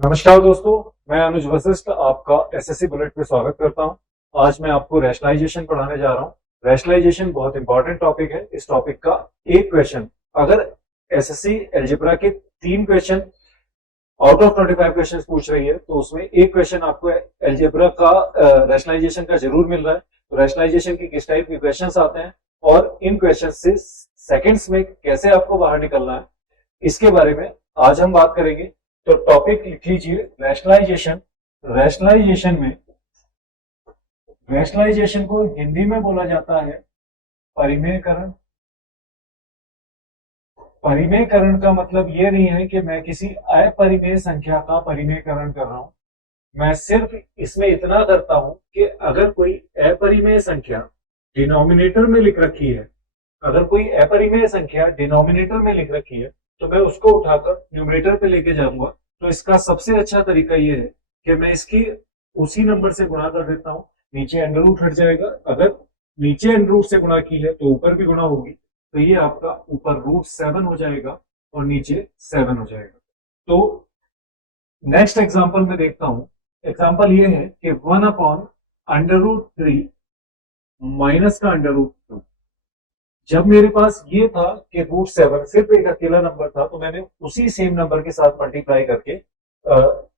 नमस्कार दोस्तों, मैं अनुज वशिष्ठ आपका एसएससी बुलेट पे स्वागत करता हूं। आज मैं आपको रैशनलाइजेशन पढ़ाने जा रहा हूं। रैशनलाइजेशन बहुत इंपॉर्टेंट टॉपिक है। इस टॉपिक का एक क्वेश्चन अगर एसएससी अलजेब्रा के 3 क्वेश्चन आउट ऑफ 25 क्वेश्चन पूछ रही है तो उसमें एक क्वेश्चन आपको अलजेब्रा का रैशनलाइजेशन का जरूर मिल रहा है। तो रैशनलाइजेशन की किस टाइप के क्वेश्चन आते हैं और इन क्वेश्चन से सेकेंड्स में कैसे आपको बाहर निकलना है, इसके बारे में आज हम बात करेंगे। तो टॉपिक लिख लीजिए रैशनलाइजेशन। रैशनलाइजेशन में रैशनलाइजेशन को हिंदी में बोला जाता है परिमेयकरण। परिमेयकरण का मतलब ये नहीं है कि मैं किसी अपरिमेय संख्या का परिमेयकरण कर रहा हूं। मैं सिर्फ इसमें इतना करता हूं कि अगर कोई अपरिमेय संख्या डिनोमिनेटर में लिख रखी है, अगर कोई अपरिमेय संख्या डिनोमिनेटर में लिख रखी है तो मैं उसको उठाकर न्यूमरेटर पे लेके जाऊंगा। तो इसका सबसे अच्छा तरीका ये है कि मैं इसकी उसी नंबर से गुणा कर देता हूं। नीचे अंडर रूट हट जाएगा। अगर नीचे अंडर रूट से गुणा की है तो ऊपर भी गुणा होगी, तो ये आपका ऊपर √7 हो जाएगा और नीचे 7 हो जाएगा। तो नेक्स्ट एग्जांपल में देखता हूं। एग्जांपल ये है कि 1/√3 माइनस का √2। जब मेरे पास ये था कि √7 सिर्फ एक अकेला नंबर था तो मैंने उसी सेम नंबर के साथ मल्टीप्लाई करके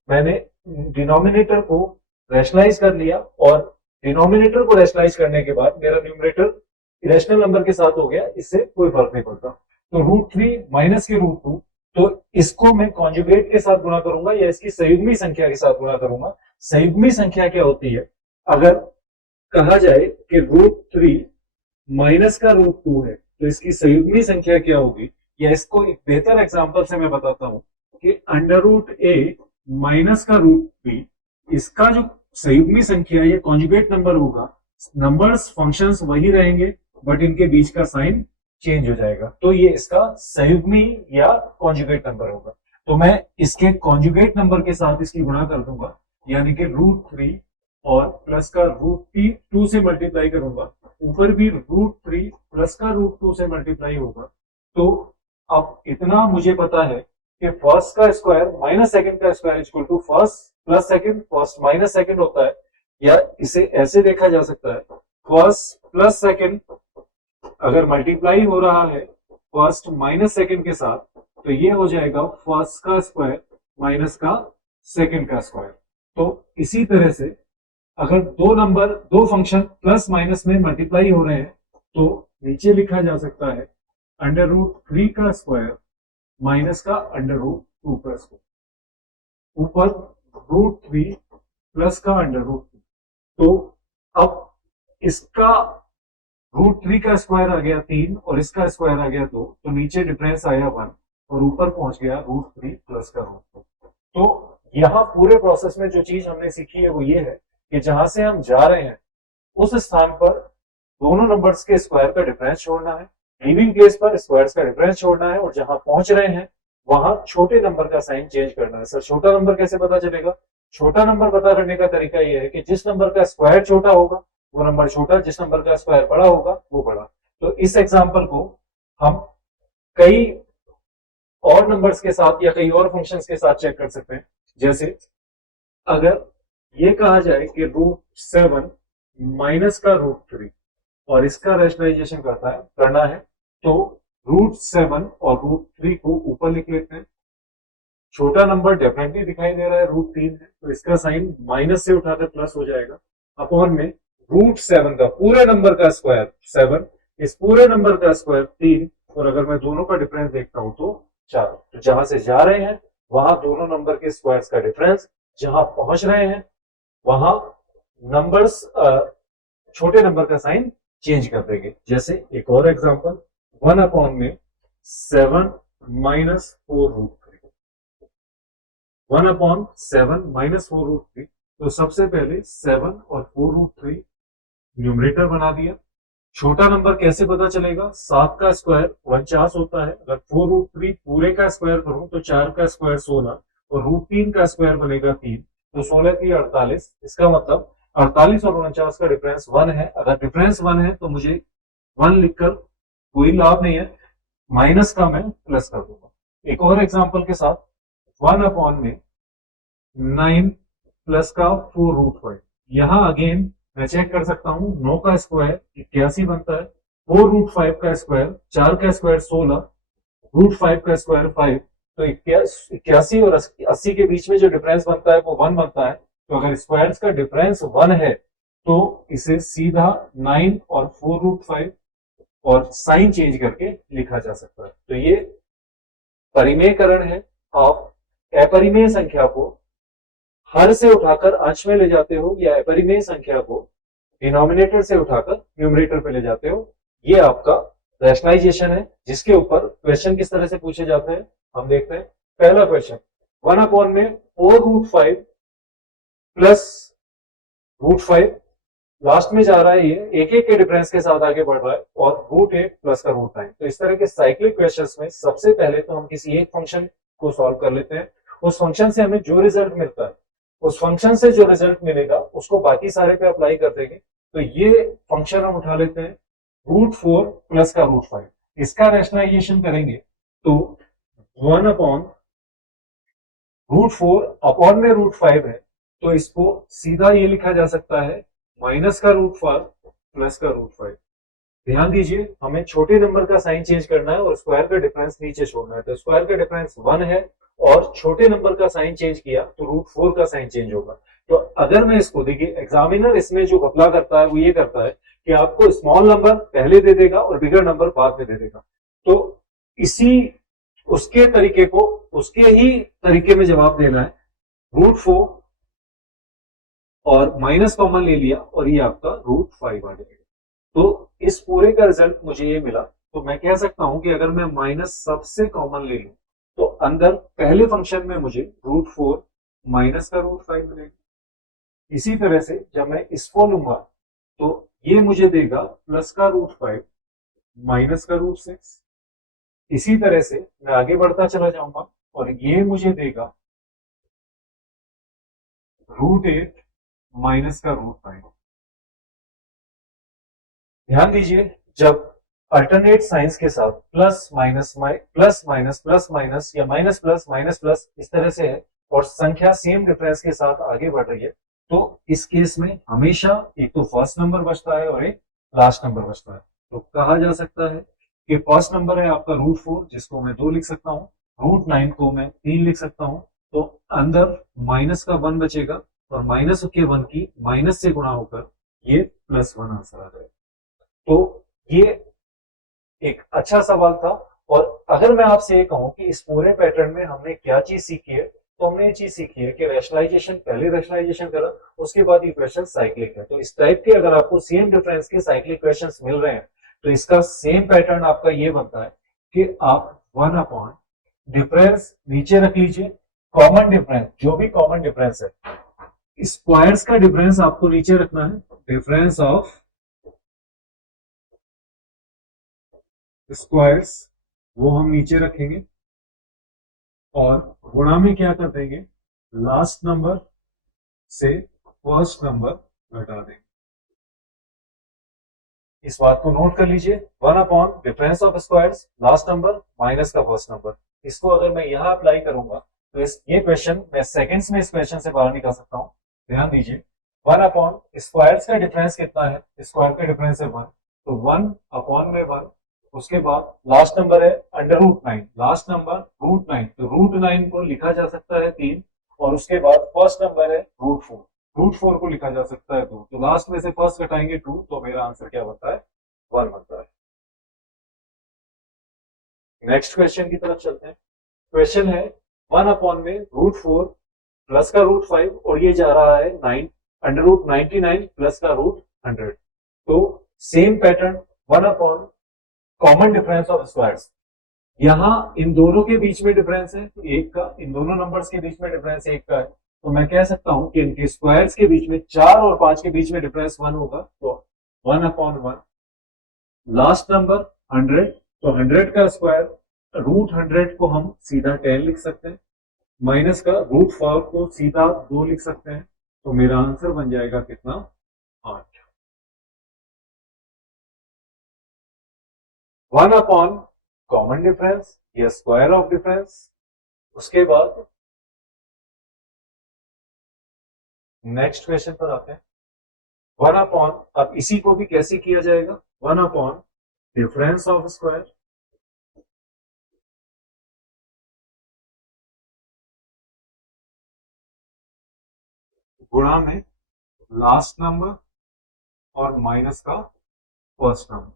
मैंने डिनोमिनेटर को रैशनलाइज कर लिया और डिनोमिनेटर को रैशनलाइज करने के बाद मेरा न्यूमरेटर इरेशनल नंबर के साथ हो गया। इससे कोई फर्क नहीं पड़ता। तो √3 माइनस के √2, तो इसको मैं कॉन्जुगेट के साथ गुणा करूंगा या इसकी संयुग्मी संख्या के साथ गुणा करूंगा। संयुग्मी संख्या क्या होती है? अगर कहा जाए कि √3 माइनस का √2 है तो इसकी संयुग्मी संख्या क्या होगी, या इसको एक बेहतर एग्जांपल से मैं बताता हूं कि √a माइनस का √b, इसका जो संयुग्मी संख्या या कॉन्जुगेट नंबर होगा, नंबर्स फंक्शंस वही रहेंगे बट इनके बीच का साइन चेंज हो जाएगा, तो ये इसका संयुग्मी या कॉन्जुगेट नंबर होगा। तो मैं इसके कॉन्जुगेट नंबर के साथ इसकी गुणा कर दूंगा, यानी कि √3 और प्लस का √2 से मल्टीप्लाई करूंगा, ऊपर भी √3 प्लस का √2 से मल्टीप्लाई होगा। तो अब इतना मुझे पता है कि फर्स्ट का स्क्वायर माइनस सेकंड का square equal to first plus second, first minus second होता है, या इसे ऐसे देखा जा सकता है फर्स्ट प्लस सेकंड अगर मल्टीप्लाई हो रहा है फर्स्ट माइनस सेकंड के साथ तो ये हो जाएगा फर्स्ट का स्क्वायर माइनस का सेकंड का स्क्वायर। तो इसी तरह से अगर दो फंक्शन प्लस माइनस में मल्टीप्लाई हो रहे हैं तो नीचे लिखा जा सकता है √3 का स्क्वायर माइनस का √2 का स्क्वायर, ऊपर √3 प्लस का √2। तो अब इसका √3 का स्क्वायर आ गया 3 और इसका स्क्वायर आ गया 2, तो नीचे डिफरेंस आया 1 और ऊपर पहुंच गया √3 प्लस का √2। तो यहां पूरे प्रोसेस में जो चीज हमने सीखी है वो ये है कि जहां से हम जा रहे हैं उस स्थान पर दोनों नंबर्स के स्क्वायर का डिफरेंस छोड़ना है, लीविंग प्लेस पर स्क्वायर्स का डिफरेंस छोड़ना है, और जहां पहुंच रहे हैं वहां छोटे नंबर का साइन चेंज करना है। सर छोटा नंबर कैसे पता चलेगा? छोटा नंबर पता करने का तरीका यह है कि जिस नंबर का स्क्वायर छोटा होगा वो नंबर छोटा, जिस नंबर का स्क्वायर बड़ा होगा वो बड़ा। तो इस एग्जाम्पल को हम कई और नंबर्स के साथ या कई और फंक्शंस के साथ चेक कर सकते हैं। जैसे अगर ये कहा जाए कि √7 माइनस का √3 और इसका रैशनलाइजेशन करना है तो √7 और √3 को ऊपर लिख लेते हैं। छोटा नंबर डेफिनेटली दिखाई दे रहा है √3 है, तो इसका साइन माइनस से उठाकर प्लस हो जाएगा। अपॉन में √7 का पूरे नंबर का स्क्वायर 7, इस पूरे नंबर का स्क्वायर 3, और अगर मैं दोनों का डिफरेंस देखता हूं तो 4। तो जहां से जा रहे हैं वहां दोनों नंबर के स्क्वायर्स का डिफरेंस, जहां पहुंच रहे हैं वहां नंबर्स छोटे नंबर का साइन चेंज कर देंगे। जैसे एक और एग्जांपल 1/7 माइनस 4√3, 1/7 माइनस 4√3। तो सबसे पहले 7 और 4√3 न्यूमरेटर बना दिया। छोटा नंबर कैसे पता चलेगा? 7 का स्क्वायर 49 होता है। अगर 4√3 पूरे का स्क्वायर करूं तो 4 का स्क्वायर 16 और √3 का स्क्वायर बनेगा 3, तो 16 की 48। इसका मतलब 48 और 49 का डिफरेंस 1 है। अगर डिफरेंस 1 है तो मुझे 1 लिखकर कोई लाभ नहीं है, माइनस का मैं प्लस कर दूंगा। एक और एग्जांपल के साथ 1/में 9 प्लस का 4√5। यहां अगेन मैं चेक कर सकता हूं, 9 का स्क्वायर 81 बनता है, 4√5 का स्क्वायर 4 का स्क्वायर 16, √5 का स्क्वायर 5। तो 81 और 80 के बीच में जो डिफरेंस बनता है वो 1 बनता है। तो अगर स्क्वायर्स का डिफरेंस 1 है तो इसे सीधा 9 और 4√5 और साइन चेंज करके लिखा जा सकता है। तो ये परिमेयकरण है। आप अपरिमेय संख्या को हर से उठाकर अंश में ले जाते हो या अपरिमेय संख्या को डिनोमिनेटर से उठाकर न्यूमरेटर पे ले जाते हो। ये आपका रैशनलाइजेशन है, जिसके ऊपर क्वेश्चन किस तरह से पूछे जाते हैं हम देखते हैं। पहला क्वेश्चन, 1 में 4√5 प्लस √5, लास्ट में जा रहा है, ये एक एक के डिफरेंस के साथ आगे बढ़ रहा है, और √8 प्लस का √9। तो इस तरह के साइक्लिक क्वेश्चंस में सबसे पहले तो हम किसी एक फंक्शन को सॉल्व कर लेते हैं, उस फंक्शन से हमें जो रिजल्ट मिलता है, उस फंक्शन से जो रिजल्ट मिलेगा उसको बाकी सारे पे अप्लाई कर देंगे। तो ये फंक्शन हम उठा लेते हैं, √4 प्लस का √5। इसका रैशनलाइजेशन करेंगे तो 1/√4 अपॉन में √5 है, तो इसको सीधा ये लिखा जा सकता है माइनस का √5 प्लस का √5। ध्यान दीजिए, हमें छोटे नंबर का साइन चेंज करना है और स्क्वायर का डिफरेंस नीचे छोड़ना है। तो स्क्वायर का डिफरेंस 1 है और छोटे नंबर का साइन चेंज किया तो √4 का साइन चेंज होगा। तो अगर मैं इसको, देखिए एग्जामिनर इसमें जो घपला करता है वो ये करता है कि आपको स्मॉल नंबर पहले दे देगा और बिगर नंबर बाद में दे देगा। तो इसी उसके तरीके को उसके ही तरीके में जवाब देना है। √4 और माइनस कॉमन ले लिया और ये आपका √5 आ जाएगा। तो इस पूरे का रिजल्ट मुझे ये मिला। तो मैं कह सकता हूं कि अगर मैं माइनस सबसे कॉमन ले लूं तो अंदर पहले फंक्शन में मुझे √4 माइनस का √5 मिलेगा। इसी तरह से जब मैं इसको लूंगा तो ये मुझे देगा प्लस का √5 माइनस का √6। इसी तरह से मैं आगे बढ़ता चला जाऊंगा और ये मुझे देगा √8 माइनस का √5। ध्यान दीजिए, जब अल्टरनेट साइंस के साथ plus minus plus minus plus minus या माइनस प्लस इस तरह से है और संख्या सेम डिफरेंस के साथ आगे बढ़ रही है, तो इस केस में हमेशा एक तो फर्स्ट नंबर बचता है और एक लास्ट नंबर बचता है। तो कहा जा सकता है कि फर्स्ट नंबर है आपका √4, जिसको मैं 2 लिख सकता हूँ, √9 को मैं 3 लिख सकता हूँ। तो अंदर माइनस का 1 बचेगा और माइनस के 1 की माइनस से गुणा होकर ये +1 आंसर आ जाएगा। तो ये एक अच्छा सवाल था। और अगर मैं आपसे ये कहूं कि इस पूरे पैटर्न में हमने क्या चीज सीखी है, तो हमने ये चीज सीखी है कि रैशनलाइजेशन, पहले रैशनलाइजेशन करा, उसके बाद ये क्वेश्चन साइक्लिक है। तो इस टाइप के अगर आपको सेम डिफरेंस के साइक्लिक क्वेश्चंस मिल रहे हैं तो इसका सेम पैटर्न आपका ये बनता है कि आप 1 डिफरेंस नीचे रख लीजिए, कॉमन डिफरेंस, जो भी कॉमन डिफरेंस है, स्क्वायर्स का डिफरेंस आपको नीचे रखना है, डिफरेंस ऑफ स्क्वायर्स वो हम नीचे रखेंगे और गुणा में क्या कर देंगे, लास्ट नंबर से फर्स्ट नंबर घटा देंगे। इस बात को नोट कर लीजिए, 1 difference of squares, last number minus का फर्स्ट नंबर। इसको अगर मैं यहां अप्लाई करूंगा तो ये क्वेश्चन मैं सेकंड्स में इस क्वेश्चन से बाहर निकाल सकता हूं। ध्यान दीजिए, 1/स्क्वायर्स का डिफरेंस कितना है, स्क्वायर का डिफरेंस है 1, तो 1/1, उसके बाद लास्ट नंबर है √9, लास्ट नंबर √9, तो √9 को लिखा जा सकता है 3, और उसके बाद फर्स्ट नंबर है √4, √4 को लिखा जा सकता है 2, तो लास्ट में से फर्स्ट घटाएंगे 2, तो मेरा आंसर क्या बनता है, 1 बनता है। नेक्स्ट क्वेश्चन की तरफ चलते हैं। क्वेश्चन है 1 में √4 प्लस का √5 और ये जा रहा है 9 √99 प्लस का √100। तो same pattern, 1 common difference of squares, यहां इन दोनों के बीच में डिफरेंस है एक का, इन दोनों नंबर्स के बीच में डिफरेंस एक का है, तो मैं कह सकता हूं कि इनके स्क्वायर्स के बीच में 4 और 5 के बीच में डिफरेंस 1 होगा। तो 1/1, लास्ट नंबर 100, तो 100 का स्क्वायर, √100 को हम सीधा 10 लिख सकते हैं, माइनस का √4 को सीधा 2 लिख सकते हैं, तो मेरा आंसर बन जाएगा कितना, 8। 1 कॉमन डिफरेंस या स्क्वायर ऑफ डिफरेंस, उसके बाद नेक्स्ट क्वेश्चन पर आते हैं। 1/, अब इसी को भी कैसे किया जाएगा, 1/, डिफरेंस ऑफ स्क्वायर गुणा में लास्ट नंबर और माइनस का फर्स्ट नंबर।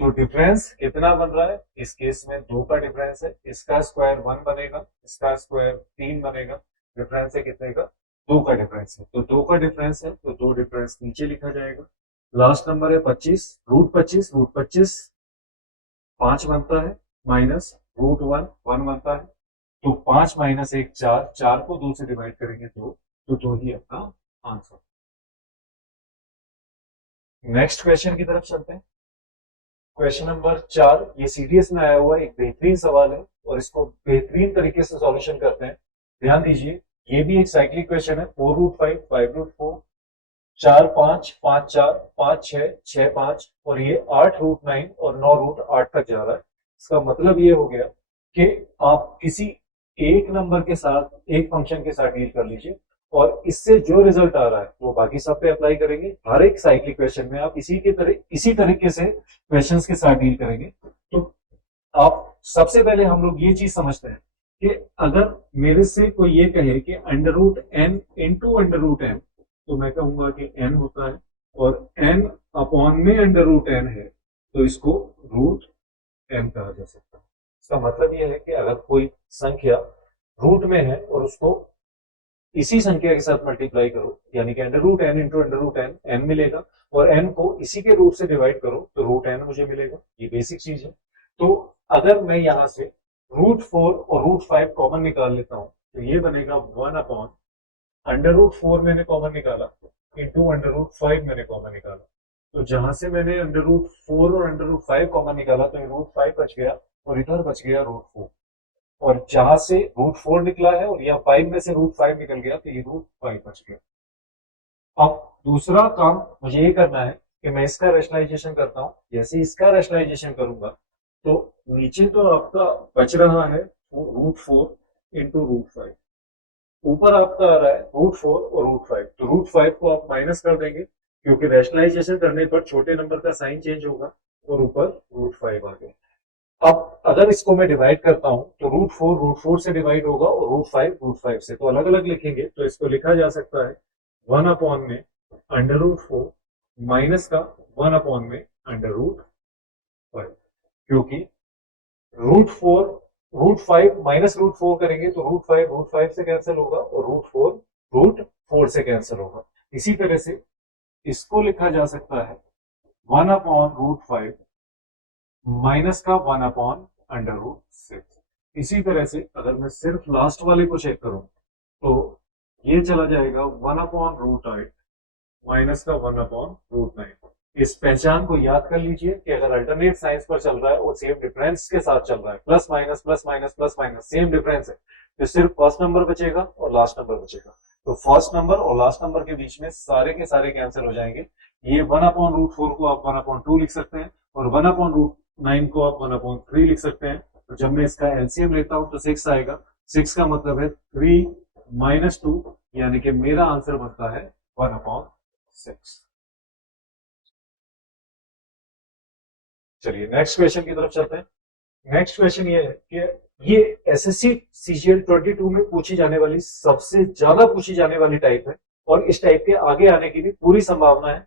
तो डिफरेंस कितना बन रहा है, इस केस में 2 का डिफरेंस है, इसका स्क्वायर 1 बनेगा, इसका स्क्वायर 3 बनेगा। डिफरेंस है कितने का, 2 का डिफरेंस है। तो 2 का डिफरेंस है तो 2 डिफरेंस नीचे लिखा जाएगा। लास्ट नंबर है 25, रूट 25 5 बनता है, माइनस रूट 1 1 बनता है। तो 5 माइनस 1 4, 4 को 2 से डिवाइड करेंगे तो 2 ही अपना आंसर। नेक्स्ट क्वेश्चन की तरफ चलते हैं। क्वेश्चन नंबर 4, ये सीडीएस में आया हुआ एक बेहतरीन सवाल है और इसको बेहतरीन तरीके से सॉल्यूशन करते हैं। ध्यान दीजिए, ये भी एक साइक्लिक क्वेश्चन है। 4√5 5√4 4 5 5 4 5 6 6 5 और ये 8√9 और 9√8 तक जा रहा है। इसका मतलब ये हो गया कि आप किसी एक नंबर के साथ, एक फंक्शन के साथ डील कर लीजिए और इससे जो रिजल्ट आ रहा है वो बाकी सब पे अप्लाई करेंगे। हर एक साइक्लिक क्वेश्चन में आप इसी तरीके से क्वेश्चंस के साथ डील करेंगे। तो आप सबसे पहले हम लोग ये चीज समझते हैं कि अगर मेरे से कोई ये कहे कि √n इंटू √n, तो मैं कहूंगा कि n होता है और n अपॉन में √n है, तो इसको √n कहा जा सकता है। इसका मतलब यह है कि अगर कोई संख्या रूट में है और उसको इसी संख्या के साथ मल्टीप्लाई करो, यानी कि √n इंटू √n n मिलेगा, और n को इसी के रूट से डिवाइड करो तो √n मुझे मिलेगा। ये बेसिक चीज है। तो अगर मैं यहां से √4 और √5 कॉमन निकाल लेता हूं तो ये बनेगा 1/, √4 मैंने कॉमन निकाला इंटू √5 मैंने कॉमन निकाला। तो जहां से मैंने √4 और √5 कॉमन निकाला तो ये √5 बच गया और इधर बच गया √4। और जहां से √4 निकला है और यहाँ 5 में से √5 निकल गया तो ये √5 बच गया। अब दूसरा काम मुझे ये करना है कि मैं इसका रैशनलाइजेशन करता हूं। जैसे इसका रैशनलाइजेशन करूंगा तो नीचे तो आपका बच रहा है √4 इंटू √5, ऊपर आपका आ रहा है √4 और √5। तो √5 को आप माइनस कर देंगे क्योंकि रैशनलाइजेशन करने पर छोटे नंबर का साइन चेंज होगा और ऊपर √5 आ गया। अब अगर इसको मैं डिवाइड करता हूं तो √4 से डिवाइड होगा और √5 से, तो अलग अलग लिखेंगे तो इसको लिखा जा सकता है 1/, में √4 माइनस का 1/, में √5, क्योंकि √4 √5 माइनस √4 करेंगे तो √5 से कैंसिल होगा और √4 से कैंसिल होगा। इसी तरह से इसको लिखा जा सकता है 1/√5 माइनस का 1/√6। इसी तरह से अगर मैं सिर्फ लास्ट वाले को चेक करूं तो ये चला जाएगा 1/√8 माइनस का 1/√9। इस पहचान को याद कर लीजिए कि अगर अल्टरनेट साइंस पर चल रहा है और सेम डिफरेंस के साथ चल रहा है, plus minus plus minus plus minus same difference है, तो सिर्फ फर्स्ट नंबर बचेगा और लास्ट नंबर बचेगा। तो फर्स्ट नंबर और लास्ट नंबर के बीच में सारे के सारे कैंसिल हो जाएंगे। ये 1/√4 को आप 1/2 लिख सकते हैं और 1/√9 को आप 1/3 लिख सकते हैं। तो जब मैं इसका एलसीएम लेता हूं तो 6 आएगा। 6 का मतलब है 3 माइनस 2, यानी कि मेरा आंसर बनता है 1/6। चलिए नेक्स्ट क्वेश्चन की तरफ चलते हैं। नेक्स्ट क्वेश्चन ये है कि ये एसएससी सीजीएल 22 में पूछी जाने वाली सबसे ज्यादा पूछी जाने वाली टाइप है और इस टाइप के आगे आने की भी पूरी संभावना है।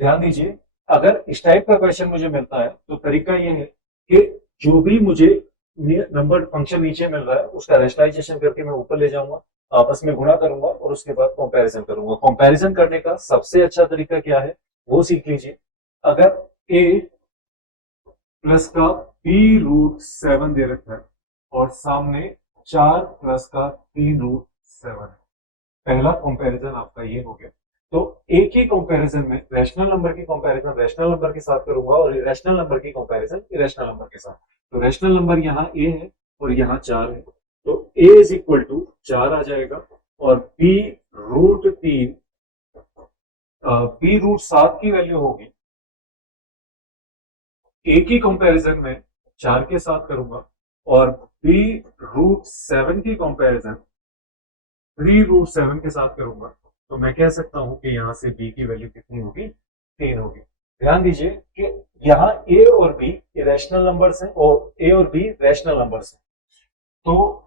ध्यान दीजिए, अगर इस टाइप का क्वेश्चन मुझे मिलता है तो तरीका ये है कि जो भी मुझे नंबर फंक्शन नीचे मिल रहा है उसका रेशनलाइजेशन करके मैं ऊपर ले जाऊंगा, आपस में गुणा करूंगा और उसके बाद कंपैरिजन करूंगा। कंपैरिजन करने का सबसे अच्छा तरीका क्या है वो सीख लीजिए। अगर ए प्लस का b√7 दे रखा है और सामने 4 प्लस का 3√7 है, पहला कंपैरिजन आपका ये हो गया। तो एक ही कंपैरिजन में रैशनल नंबर की कंपैरिजन रैशनल नंबर के साथ करूंगा और इरेशनल नंबर की कंपैरिजन इरेशनल नंबर के साथ। तो रैशनल नंबर यहाँ a है और यहाँ 4 है, तो a इज इक्वल टू 4 आ जाएगा और b√7 की वैल्यू होगी, एक ही कंपैरिजन में 4 के साथ करूंगा और b√7 की कंपैरिजन 3√7 के साथ करूंगा तो मैं कह सकता हूं कि यहां से b की वैल्यू कितनी होगी, 3 होगी। ध्यान दीजिए कि यहाँ a और b इरेशनल नंबर्स हैं और a और b रैशनल नंबर्स हैं। तो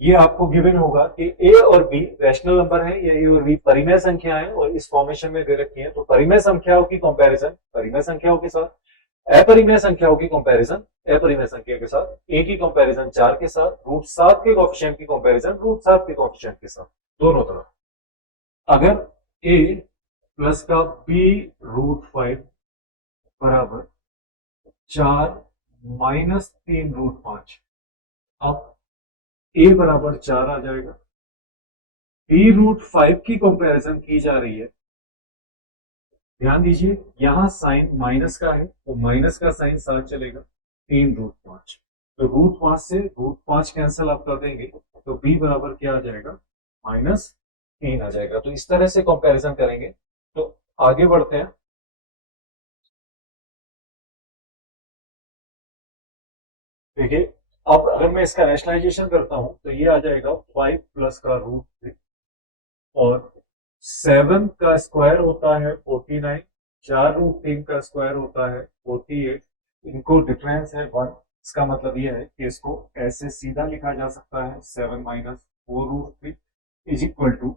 ये आपको गिवन होगा कि a और b रैशनल नंबर है या a और b परिमेय संख्या है और इस फॉर्मेशन में दे रखी है। तो परिमेय संख्याओं की कंपैरिजन परिमेय संख्याओं के साथ, अपरिमेय संख्याओं की कंपैरिजन अपरिमेय संख्या के साथ, a की कंपैरिजन 4 के साथ, √7 के कोएफिशिएंट की कंपैरिजन √7 के कोएफिशिएंट के साथ, दोनों तरफ। अगर a प्लस का b√5 बराबर 4 माइनस 3√5, अब a बराबर 4 आ जाएगा। b√5 की कंपैरिजन की जा रही है। ध्यान दीजिए यहां साइन माइनस का है तो माइनस का साइन साथ चलेगा, 3√5। तो √5 से √5 कैंसिल आप कर देंगे तो b बराबर क्या आ जाएगा, -3 आ जाएगा। तो इस तरह से कंपैरिजन करेंगे। तो आगे बढ़ते हैं। देखिए अब अगर मैं इसका रैशनलाइजेशन करता हूं तो ये आ जाएगा 5 प्लस का √3 और 7 का स्क्वायर होता है 49, 4√3 का स्क्वायर होता है 48, इनको डिफरेंस है 1। इसका मतलब यह है कि इसको ऐसे सीधा लिखा जा सकता है 7 माइनस 4√3 इज इक्वल टू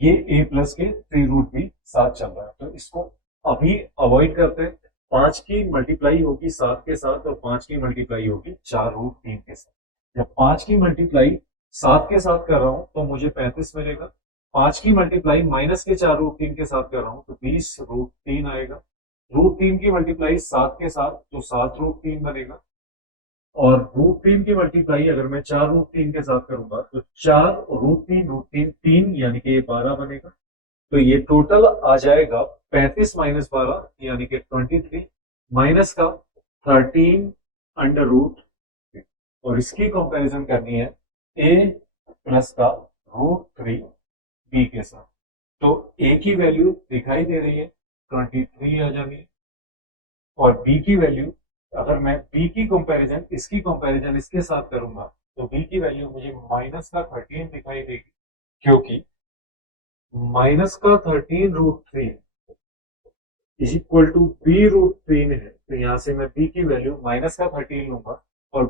ये a प्लस के 3√3 साथ चल रहा है। तो इसको अभी अवॉइड करते हैं। 5 की मल्टीप्लाई होगी 7 के साथ और 5 की मल्टीप्लाई होगी 4√3 के साथ। जब 5 की मल्टीप्लाई 7 के साथ कर रहा हूं तो मुझे 35 मिलेगा। 5 की मल्टीप्लाई माइनस के 4√3 के साथ कर रहा हूं तो 20√3 आएगा। √3 की मल्टीप्लाई 7 के साथ तो 7√3 बनेगा और √3 की मल्टीप्लाई अगर मैं 4√3 के साथ करूंगा तो 4√3 3 यानी कि ये 12 बनेगा। तो ये टोटल आ जाएगा 35 माइनस 12 यानी कि 23 माइनस का 13 √ और इसकी कंपैरिजन करनी है a प्लस का √3 b के साथ। तो a की वैल्यू दिखाई दे रही है 23 आ जानी है और b की वैल्यू अगर मैं b की कंपैरिजन इसके साथ करूंगा तो b की वैल्यू मुझे माइनस का 13 दिखाई देगी, क्योंकि माइनस का 13√3 इज इक्वल टू b√3 है। तो यहां से मैं b की वैल्यू माइनस का 13 लूंगा और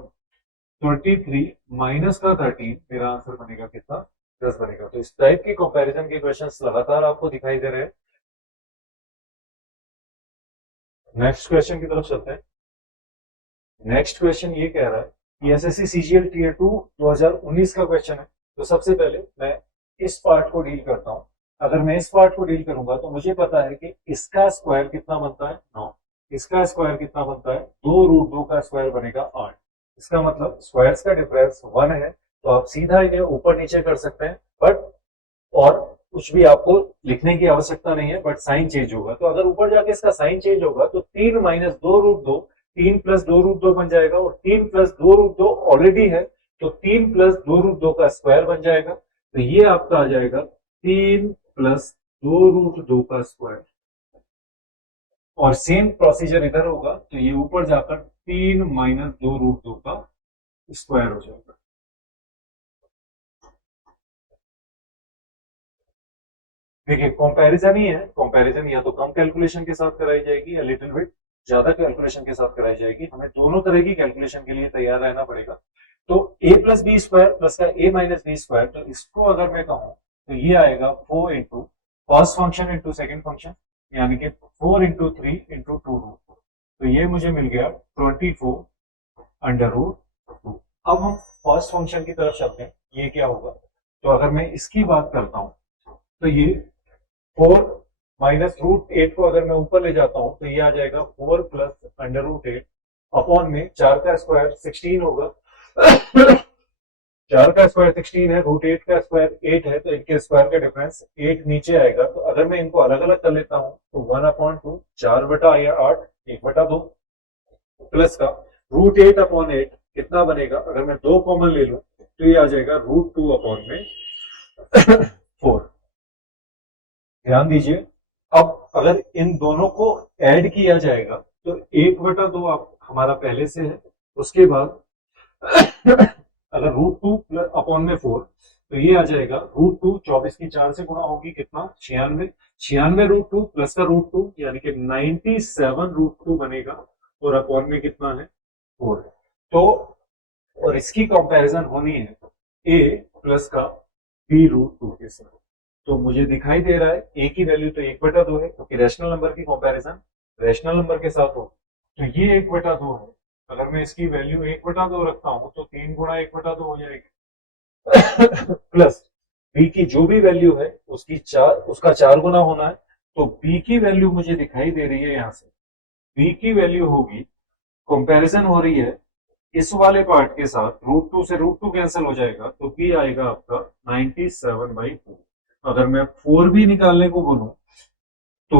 23 माइनस का 13 मेरा आंसर बनेगा कितना, 10 बनेगा। तो इस टाइप की कंपैरिजन के क्वेश्चंस लगातार आपको दिखाई दे रहे हैं। नेक्स्ट क्वेश्चन की तरफ चलते हैं। नेक्स्ट क्वेश्चन ये कह रहा है कि एसएससी सीजीएल टीयर 2 2019 का क्वेश्चन है। तो सबसे पहले मैं इस पार्ट को डील करता हूं। अगर मैं इस पार्ट को डील करूंगा तो मुझे पता है कि इसका स्क्वायर कितना बनता है 9, इसका स्क्वायर कितना बनता है 2√2 का स्क्वायर बनेगा 8। इसका मतलब स्क्वायर्स का डिफरेंस 1 है। तो आप सीधा इन्हें ऊपर नीचे कर सकते हैं, बट और कुछ भी आपको लिखने की आवश्यकता नहीं है, बट साइन चेंज होगा। तो अगर ऊपर जाके इसका साइन चेंज होगा तो 3 माइनस 2√2 3 प्लस 2√2 बन जाएगा और 3 प्लस 2√2 ऑलरेडी है तो 3 प्लस 2√2 का स्क्वायर बन जाएगा। तो ये आपका आ जाएगा 3 प्लस 2√2 का स्क्वायर और सेम प्रोसीजर इधर होगा तो ये ऊपर जाकर 3 माइनस 2√2 का स्क्वायर हो जाएगा। देखिए कंपैरिजन ही है, कंपैरिजन या तो कम कैलकुलेशन के साथ कराई जाएगी या लिटिल बिट ज्यादा कैलकुलेशन के साथ कराई जाएगी। हमें दोनों तरह की कैलकुलेशन के लिए तैयार रहना पड़ेगा। तो a plus B square plus का a माइनस बी स्क्वायर, तो इसको अगर मैं कहूं तो ये आएगा 4 इंटू first function into second function यानी कि 4 इंटू 3 इंटू 2√4। तो ये मुझे मिल गया 24 √2। अब हम फर्स्ट फंक्शन की तरफ चलते हैं। ये क्या होगा, तो अगर मैं इसकी बात करता हूं तो ये 4 माइनस √8 को अगर मैं ऊपर ले जाता हूं तो ये आ जाएगा 4 प्लस √8 अपॉन में 4 का स्क्वायर 16 होगा। 4 का स्क्वायर 16 है, √8 का स्क्वायर 8 है, तो इनके स्क्वायर का डिफरेंस 8 नीचे आएगा। तो अगर मैं इनको अलग अलग कर लेता हूं तो 1/2 4/8 1/2 प्लस का √8 अपॉन 8 कितना बनेगा, अगर मैं 2 कॉमन ले लूं तो ये आ जाएगा √2 अपॉन में 4। ध्यान दीजिए अब अगर इन दोनों को ऐड किया जाएगा तो 1/2 आप हमारा पहले से है। उसके बाद अगर √2 अपॉन में 4 तो ये आ जाएगा √2, 24 की 4 से गुणा होगी कितना 96, 96 √2 प्लस का √2 यानी कि 97 √2 बनेगा, और अपॉन में कितना है 4 है। तो और इसकी कंपैरिजन होनी है a प्लस का b √2 के साथ। तो मुझे दिखाई दे रहा है a की वैल्यू तो 1/2 है, क्योंकि रैशनल नंबर की कंपैरिजन रैशनल नंबर के साथ हो, तो ये 1/2 है। अगर मैं इसकी वैल्यू 1/2 रखता हूं तो 3 गुणा 1/2 हो जाएगी प्लस b की जो भी वैल्यू है उसका 4 गुना होना है। तो b की वैल्यू मुझे दिखाई दे रही है यहां से, b की वैल्यू होगी, कंपैरिजन हो रही है इस वाले पार्ट के साथ, √2 से √2 कैंसिल हो जाएगा, तो b आएगा आपका 97/4। अगर मैं 4 भी निकालने को बोलूं तो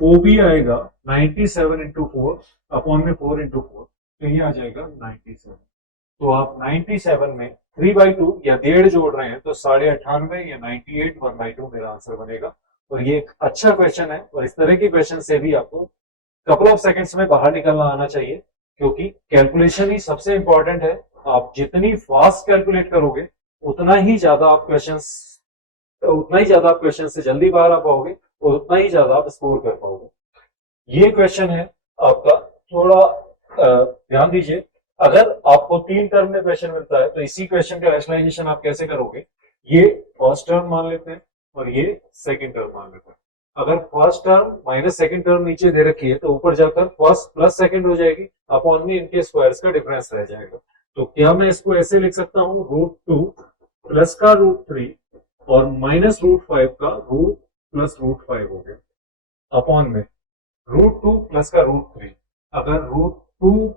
वो भी आएगा 97 इंटू 4 अपॉन में 4 इंटू 4, तो ये आ जाएगा 97। तो आप 97 में 3/2 या 1.5 जोड़ रहे हैं तो 98.5 या 98 1/2 मेरा आंसर बनेगा। और ये एक अच्छा क्वेश्चन है, और इस तरह के क्वेश्चन से भी आपको कपल ऑफ सेकंड्स में बाहर निकलना आना चाहिए, क्योंकि कैलकुलेशन ही सबसे इंपॉर्टेंट है। आप जितनी फास्ट कैलकुलेट करोगे उतना ही ज्यादा आप क्वेश्चन से जल्दी बाहर आ पाओगे, और उतना ही ज्यादा आप स्कोर कर पाओगे। ये क्वेश्चन है आपका, थोड़ा ध्यान दीजिए। अगर आपको 3 टर्म में क्वेश्चन मिलता है तो इसी क्वेश्चन का रैशनलाइजेशन आप कैसे करोगे, ये फर्स्ट टर्म मान लेते हैं और ये सेकंड टर्म मान लेते हैं। अगर first term minus second term नीचे दे रखी है तो ऊपर जाकर फर्स्ट प्लस सेकंड हो जाएगी, अपॉन में इनके स्क्वायर्स का डिफरेंस रह जाएगा। तो क्या मैं इसको ऐसे लिख सकता हूं, √2 प्लस का √3 और माइनस √5 का रूट प्लस √5 हो गया, अपॉन में √2 प्लस का √3। अगर √2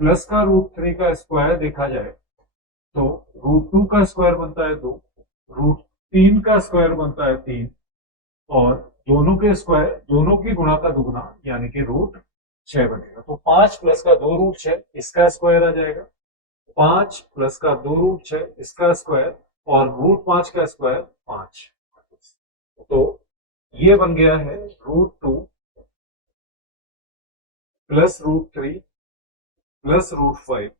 प्लस का √3 का स्क्वायर देखा जाए तो √2 का स्क्वायर बनता है 2, √3 का स्क्वायर बनता है 3, और दोनों की गुणा का दुगुना यानी कि √6 बनेगा। तो 5 प्लस का 2 √6 इसका स्क्वायर आ जाएगा, 5 प्लस का 2 √6 इसका स्क्वायर, और √5 का स्क्वायर 5। तो ये बन गया है √2 प्लस √3 प्लस √5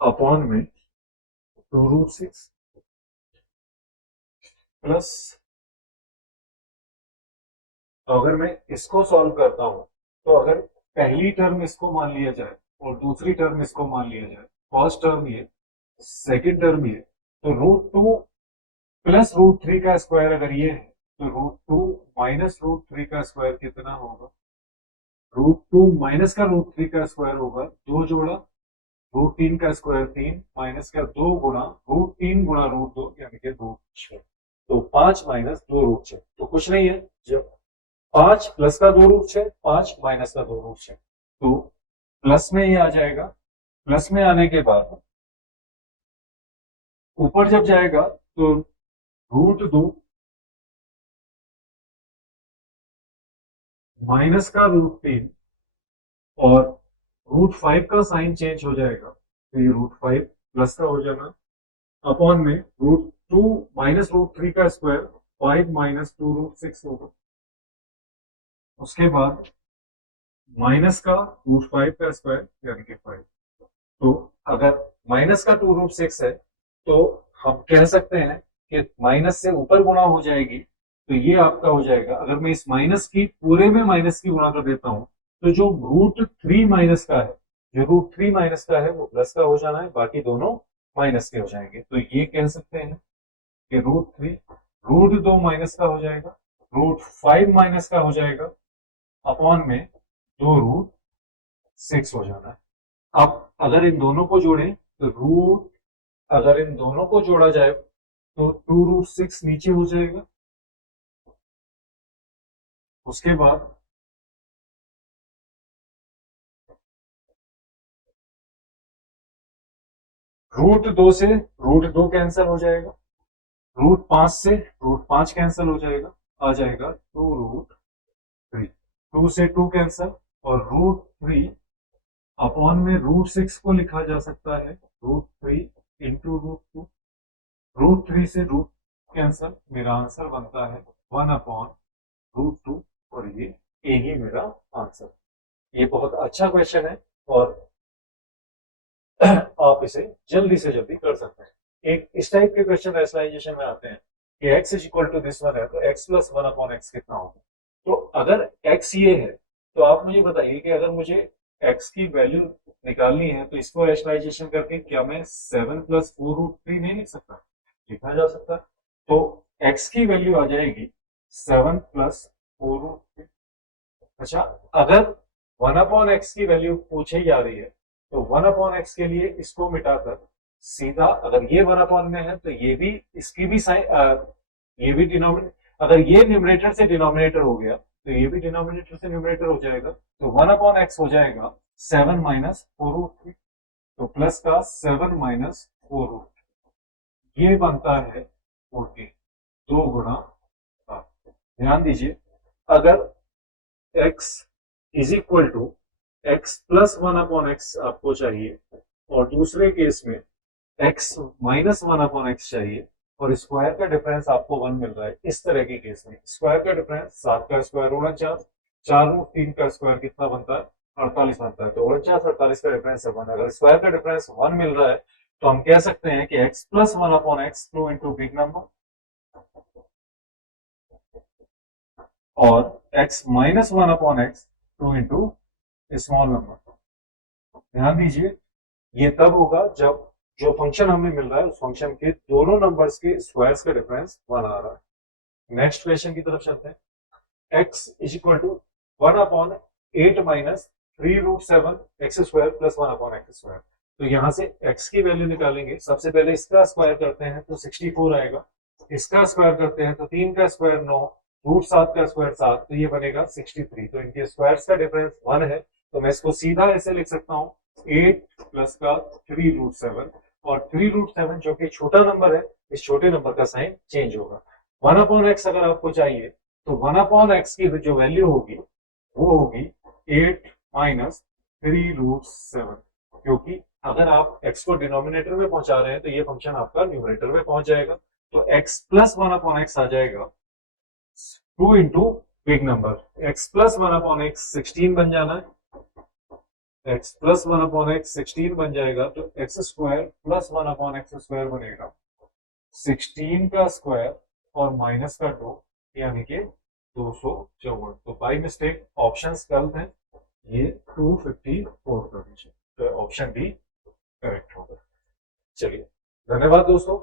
अपॉन में 2√6 प्लस, तो अगर मैं इसको सॉल्व करता हूं तो अगर पहली टर्म इसको मान लिया जाए और दूसरी टर्म इसको मान लिया जाए, फर्स्ट टर्म ये सेकंड टर्म ये, तो √2 प्लस √3 का स्क्वायर अगर ये है तो √2 माइनस √3 का स्क्वायर कितना होगा, √2 माइनस का √3 का स्क्वायर होगा 2 जोड़ा √3 का स्क्वायर 3 माइनस का 2 गुणा √3 गुणा √2 यानी कि 2/6। तो 5 माइनस 2/6 तो कुछ नहीं है, जब 5 प्लस का 2/6 5 माइनस का 2/6, तो प्लस में ये आ जाएगा। प्लस में आने के बाद ऊपर जब जाएगा तो √2 माइनस का √3 और √5 का साइन चेंज हो जाएगा, तो ये √5 प्लस का हो जाना, अपॉन में √2 माइनस √3 का स्क्वायर 5 माइनस 2√6 होगा। उसके बाद माइनस का √5 का स्क्वायर यानी कि 5। तो अगर माइनस का 2√6 है तो हम कह सकते हैं कि माइनस से ऊपर गुणा हो जाएगी, तो ये आपका हो जाएगा। अगर मैं इस माइनस की पूरे में माइनस की गुणा कर देता हूं तो जो √3 माइनस का है, जो √3 माइनस का है वो प्लस का हो जाना है, बाकी दोनों माइनस के हो जाएंगे। तो ये कह सकते हैं कि √3 √2 माइनस का हो जाएगा, √5 माइनस का हो जाएगा, अपॉन में 2√6 हो जाना है। अब अगर इन दोनों को जोड़ें तो अगर इन दोनों को जोड़ा जाए तो 2√6 नीचे हो जाएगा। उसके बाद √2 से √2 कैंसिल हो जाएगा, √5 से √5 कैंसिल हो जाएगा, आ जाएगा 2√3, 2 से 2 कैंसिल, और √3 अपॉन में √6 को लिखा जा सकता है √3 इंटू √2, √3 से रूट कैंसिल, मेरा आंसर बनता है 1/√2, और ये ही मेरा आंसर। ये बहुत अच्छा क्वेश्चन है और आप इसे जल्दी से जल्दी कर सकते हैं। एक इस टाइप के क्वेश्चन रैशनलाइजेशन में आते हैं कि x is equal to this one है तो x plus one upon X कितना होगा। तो अगर x ये है तो आप मुझे बताइए कि अगर मुझे x की वैल्यू निकालनी है तो इसको रैशनलाइजेशन करके क्या मैं 7 प्लस 4√3 नहीं लिख सकता, लिखा जा सकता है। तो x की वैल्यू आ जाएगी 7 प्लस 4√3। अच्छा, अगर 1 अपॉन एक्स की वैल्यू पूछी जा रही है तो 1 अपॉन एक्स के लिए इसको मिटाकर सीधा, अगर ये 1 अपॉन में है तो ये भी, इसकी भी साइन, ये भी डिनोमिनेटर, अगर ये न्यूमरेटर से डिनोमिनेटर हो गया तो ये भी डिनोमिनेटर से न्यूमरेटर हो जाएगा। तो 1 अपॉन एक्स हो जाएगा 7 माइनस 4√3, तो प्लस का 7 माइनस 4√3, ये बनता है 14, 2 गुणा 7। ध्यान दीजिए, अगर x is equal to X plus 1 upon X आपको चाहिए और दूसरे केस में x माइनस 1 अपॉन एक्स चाहिए और स्क्वायर का डिफरेंस आपको 1 मिल रहा है, इस तरह के केस में स्क्वायर का डिफरेंस 7 का स्क्वायर 49, 4√3 का स्क्वायर कितना बनता है 48 बनता है। तो 49 48 का डिफरेंस है 1। अगर स्क्वायर का डिफरेंस 1 मिल रहा है तो हम कह सकते हैं कि x plus 1 upon x flow into big number और x minus 1 upon x flow into small number. ध्यान दीजिए, ये तब होगा जब जो फंक्शन हमें मिल रहा है उस फंक्शन के दोनों नंबर्स के स्क्वायर्स का डिफरेंस 1 आ रहा है। नेक्स्ट क्वेश्चन की तरफ चलते हैं। x is equal to 1 upon 8 minus 3√7 X square plus 1 upon X square. तो यहां से x की वैल्यू निकालेंगे। सबसे पहले इसका स्क्वायर करते हैं तो 64 आएगा, इसका स्क्वायर करते हैं तो 3 का स्क्वायर 9, √7 का स्क्वायर 7, तो ये बनेगा 63। तो इनके स्क्वायर्स का डिफरेंस 1 है, तो मैं इसको सीधा ऐसे लिख सकता हूँ 8 प्लस का 3√7, और 3√7 जो कि छोटा नंबर है, इस छोटे नंबर का साइन चेंज होगा। 1 अपॉन एक्स अगर आपको चाहिए तो 1 अपॉन एक्स की जो वैल्यू होगी वो होगी 8 माइनस 3√7, क्योंकि अगर आप x को डिनोमिनेटर में पहुंचा रहे हैं तो ये फंक्शन आपका न्यूमरेटर में पहुंच जाएगा। तो x प्लस 1 अपॉन एक्स आ जाएगा 2 into big number. x plus 1 upon x 16 बन जाना है, x प्लस 1 अपॉन एक्स 16 बन जाएगा तो x square plus 1 upon X square बनेगा 16 का स्क्वायर और माइनस का 2 यानी कि 254। तो बाई मिस्टेक ऑप्शंस गलत हैं, ये 254 कर दीजिए, तो ऑप्शन डी करेक्ट होगा। चलिए, धन्यवाद दोस्तों।